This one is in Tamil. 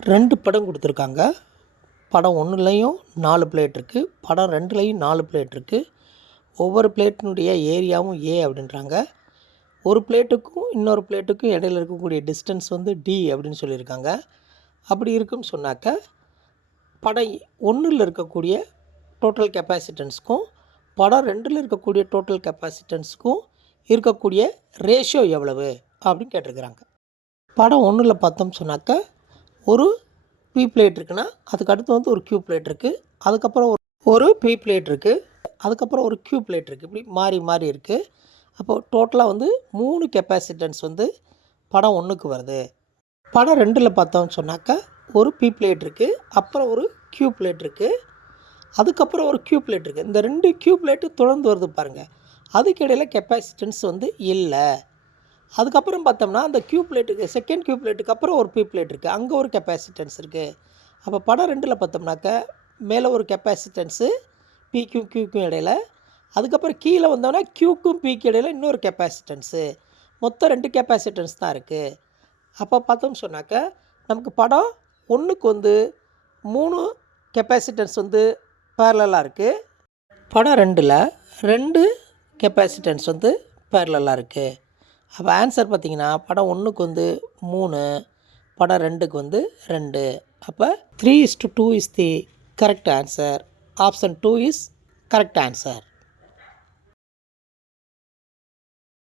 2 படம் கொடுத்துருக்காங்க. படம் 1லையும் 4 பிளேட் இருக்குது. படம் 2லையும் 4 பிளேட் இருக்குது. ஒவ்வொரு பிளேட்டினுடைய ஏரியாவும் ஏ அப்படின்றாங்க. ஒரு பிளேட்டுக்கும் இன்னொரு பிளேட்டுக்கும் இடையில இருக்கக்கூடிய டிஸ்டன்ஸ் வந்து டி அப்படின்னு சொல்லியிருக்காங்க. அப்படி இருக்குன்னு சொன்னாக்க படம் 1ல் இருக்கக்கூடிய டோட்டல் கெப்பாசிட்டன்ஸுக்கும் படம் 2ல் இருக்கக்கூடிய டோட்டல் கெப்பாசிட்டன்ஸுக்கும் இருக்கக்கூடிய ரேஷியோ எவ்வளவு அப்படின்னு கேட்டிருக்கிறாங்க. படம் 1ல் பார்த்தோம்னு சொன்னாக்க ஒரு பி பிளேட் இருக்குன்னா அதுக்கு அடுத்து வந்து ஒரு கியூ பிளேட் இருக்குது. அதுக்கப்புறம் ஒரு பி பிளேட் இருக்குது. அதுக்கப்புறம் ஒரு கியூ பிளேட் இருக்குது. இப்படி மாறி மாறி இருக்குது. அப்போது டோட்டலாக வந்து 3 கெப்பாசிட்டன்ஸ் வந்து படம் 1க்கு வருது. படம் 2ல் பார்த்தோம்னு சொன்னாக்கா ஒரு பி பிளேட் இருக்குது. அப்புறம் ஒரு கியூ பிளேட் இருக்குது. அதுக்கப்புறம் ஒரு கியூ பிளேட் இருக்குது. இந்த 2 கியூ பிளேட்டு தொடர்ந்து வருது பாருங்கள். அதுக்கு இடையில் கெப்பாசிட்டன்ஸ் வந்து இல்லை. அதுக்கப்புறம் பார்த்தோம்னா அந்த கியூ பிளேட்டுக்கு செகண்ட் கியூ பிளேட்டுக்கு அப்புறம் ஒரு பி பிளேட் இருக்குது. அங்கே ஒரு கெப்பாசிட்டன்ஸ் இருக்குது. அப்போ படம் 2ல் பார்த்தோம்னாக்கா மேலே ஒரு கெப்பாசிட்டன்ஸு பிக்கும் கியூக்கும் இடையில். அதுக்கப்புறம் கீழே வந்தோம்னா கியூக்கும் பிக்கு இடையில் இன்னொரு கெப்பாசிட்டன்ஸு. மொத்தம் 2 கெப்பாசிட்டன்ஸ் தான் இருக்குது. அப்போ பார்த்தோம்னு சொன்னாக்கா நமக்கு படம் 1க்கு வந்து 3 கெப்பாசிட்டன்ஸ் வந்து பேரலலாக இருக்குது. படம் 2ல் 2 கெப்பாசிட்டன்ஸ் வந்து பேரலலாக இருக்குது. அப்போ ஆன்சர் பார்த்திங்கன்னா படம் 1க்கு வந்து 3, படம் 2க்கு வந்து 2. அப்போ 3:2 is the correct answer. Option 2 is correct answer.